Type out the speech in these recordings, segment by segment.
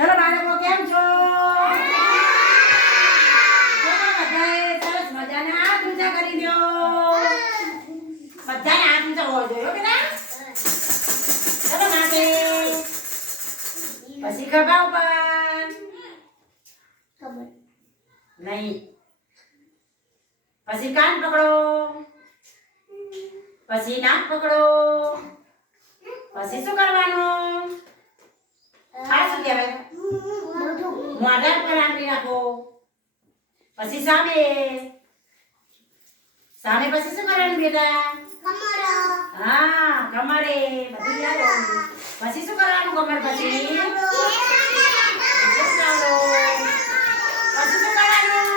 ચલો બાળકો કેમ છો? બધાએ સરસ મજાના હાથ ઊંચા કરી દો. બધાને હાથ ઊંચા હોવા જોઈએ બેટા. ચલો માથે પછી ખભા ઉપર નહીં, પછી કાન પકડો, પછી નાક પકડો, પછી શું કરવાનું? આ શું કહેવાય? મોઢા પર આંગળી રાખો, પછી સામે સામે પછી શું કરવાનું બેટા? હા કમરે બધું યાદ રાખવું. પછી શું કરવાનું? કમર પછી પછી શું કરવાનું?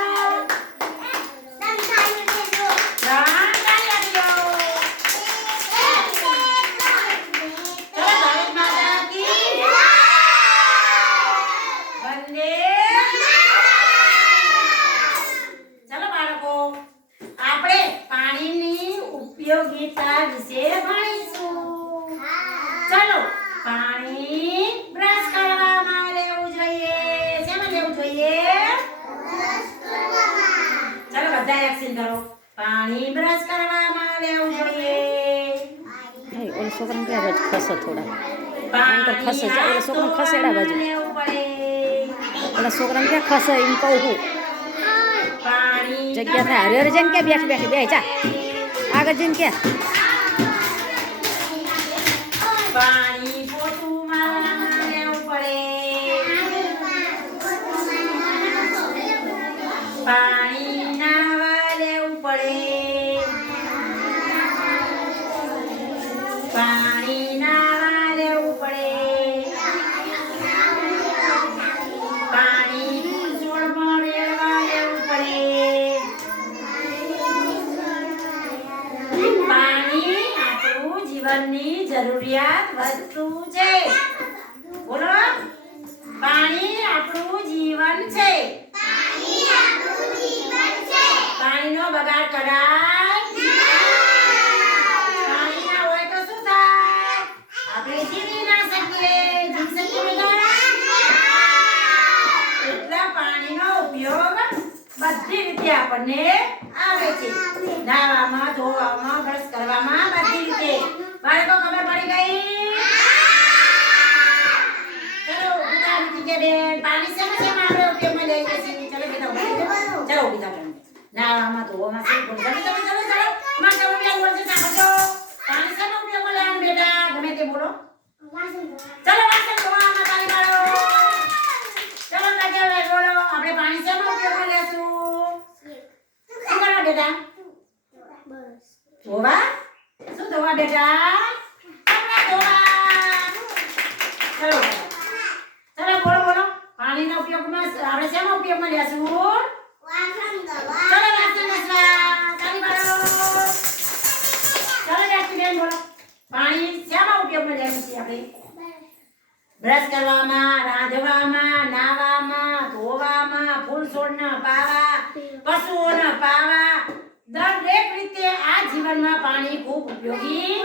ઉપયોગિતા વિશે ભણીશું. ચલો પાણી બ્રશ કરવામાં લેવું જોઈએ. શેમાં લેવું જોઈએ? ચલો બધા એક્શન કરો. પાણી બ્રશ કરવામાં લેવું જોઈએ. ઓલો છોકરાને ક્યાં બાજુ ખસો થોડા પાણી ખસે છે. ઓલો છોકરાને ખસેડા બાજુ લેવું પડે. ઓલા છોકરાને ક્યાં ખસે એમ કહું હું. પાણી જગ્યા થાય હરે હરે જઈને ક્યાં બેઠી બેઠી બે જા આગળ જઈને ક્યાં પાણી પોતું મારવામાં લેવું પડે. પાણી નાવા લેવું પડે. પાણી નાવા લેવું પડે. પાણી છોડમાં રેડવા લેવું પડે. પાણી આપણું જીવનની જરૂરિયાત વસ્તુ છે. બોલો પાણી આપણું જીવન છે. પાણીનો બગાડ કરાય પાણી ના હોય તો શું થાય? આપણે જીવી ના શકીએ. જીવી શકીએ બેટા? એટલા પાણીનો ઉપયોગ બધી રીતે આપણને આવે છે. નાવામાં, ધોવામાં, બ્રશ કરવામાં બધી રીતે. બાળકો ખબર પડી ગઈ? ચલો બધા નીચે કે બેન પાણી શેમાં શેમાં આપણે ઉપયોગમાં લઈએ છીએ? ચલો બેટા ઉભી થા. ચલો ઉભી થા બેન. નાવામાં, ધોવામાં શું ચલો ચલો ચલો ચલો માં તમે બે બોલ છે સાંભળો. પાણી શેમાં ઉપયોગમાં લેવાનું બેટા? ગમે તે બોલો. ચલો વાસણ ધોવામાં પાણી વાળો. ચલો કાજલ બોલો. આપણે પાણી શેમાં ઉપયોગમાં લેશું? શું કરવા બેટા? ધોવા? શું ધોવા બેટા? કપડાં ધોવા. ચલો ચલો બોલો બોલો. પાણીનો ઉપયોગમાં આપણે શેમાં ઉપયોગમાં લેશું? ચલો વાસણ ઘસવા. તાળી પાડો. ચલો બેટી બેન બોલો. પાણી શેમાં ઉપયોગમાં લેવું છે આપણે? બ્રશ કરવામાં, રાંધવામાં, નાવામાં, ધોવામાં, ફૂલ છોડને પાવા, પશુઓને પાવા, દરેક રીતે આ જીવનમાં પાણી ખૂબ ઉપયોગી